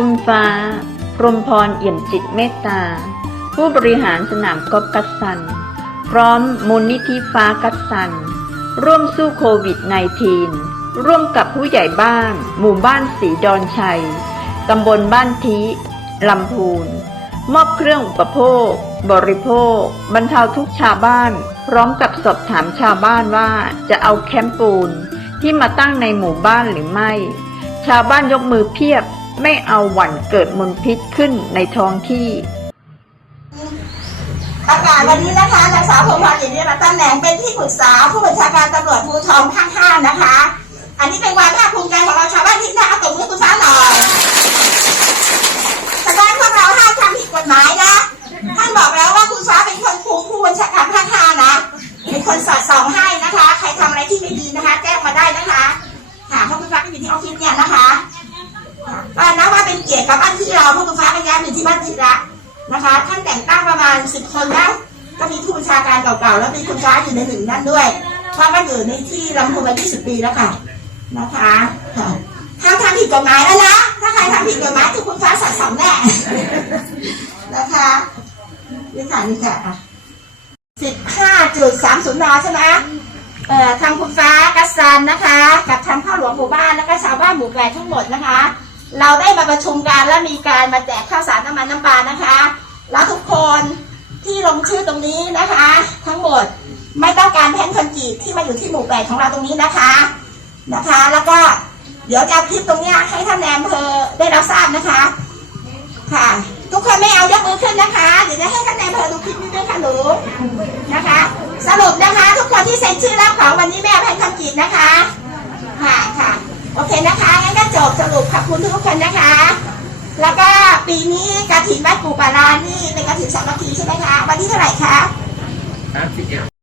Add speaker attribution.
Speaker 1: คุณฟ้า พรมพรเอี่ยมจิตเมตตา ผู้บริหารสนามกอล์ฟกัสซัน พร้อมมูลนิธิฟ้ากัสซัน ร่วมสู้โควิด -19 ร่วมกับผู้ใหญ่บ้าน หมู่บ้านสีดอนชัย ตำบลบ้านทีลำพูน มอบเครื่องอุปโภค บริโภค บรรเทาทุกชาวบ้าน พร้อมกับสอบถามชาวบ้านว่าจะเอาแคมปูนที่มาตั้งในหมู่บ้านหรือไม่ ชาวบ้านยกมือเพียบ ไม่เอาหวันเกิดมลพิษขึ้นในท้องที่
Speaker 2: ประกาศวันนี้นะคะนางสาวพงพรอินทรีรัตน์ตำแหน่งเป็นที่ปรึกษาผู้บัญชาการตำรวจภูธรภาคห้านะคะ อันนี้เป็นความภาคภูมิใจของเราชาวบ้านที่น่าเอาตบมือคุณฟ้าหน่อยแต่ด้านพวกเราห้ามทำผิดกฎหมายนะท่านบอกแล้วว่าคุณฟ้าเป็นคนคุมผู้บัญชาการภาคห้านะเป็นคนสอดส่องให้นะคะ ใครทำอะไรที่ไม่ดีนะคะ แจ้งมาได้นะคะค่ะเพราะคุณฟ้าก็อยู่ที่ออฟฟิศเนี่ยนะคะ เกียรติกับบ้านที่เราเพราะคุณฟ้าก็ย้ายมาอยู่ที่บ้านที่ละนะคะ ท่านแต่งตั้งประมาณสิบคนนะก็มีผู้บัญชาการเก่าๆ แล้วมีคุณฟ้าอยู่ในหนึ่งนั่นด้วยเพราะมันอยู่ในที่ลำพูนมา 20 ปีแล้วค่ะนะคะถ้าทำผิดกฎหมายแล้วนะ ถ้าใครทำผิดกฎหมายถูกคุณฟ้าสั่งสอนแน่นะคะนี่ค่ะนี่ค่ะสิบห้าจุดสามศูนย์นใช่ไหมเอ่อทางคุณฟ้ากัสซันนะคะ กับทางพ่อหลวงหมู่บ้านแล้วก็ชาวบ้านหมู่แปดทั้งหมดนะคะ เราได้มาประชุมกันและมีการมาแจกข้าวสารน้ำมันน้ำปลานะคะ แล้วทุกคนที่ลงชื่อตรงนี้นะคะ ทั้งหมดไม่ต้องการแท่นคอนกรีตที่มาอยู่ที่หมู่แปดของเราตรงนี้นะคะนะคะ แล้วก็เดี๋ยวจะเอาคลิปตรงนี้ให้ท่านแนมเพอได้รับทราบนะคะ ค่ะ ทุกคนไม่เอายกมือขึ้นนะคะเดี๋ยวจะให้ท่านแนมเพอดูคลิปนี้ด้วยค่ะหนูนะคะ สรุปนะคะ ทุกคนที่เซ็นชื่อรับของวันนี้ไม่แทนคอนกรีตนะคะ ค่ะค่ะโอเคนะคะ จบสรุปขอบคุณทุกคนนะคะ แล้วก็ปีนี้กระถินวัดปูปารานี่เป็นกระถินสามัคคีใช่ไหมคะ วันที่เท่าไหร่คะ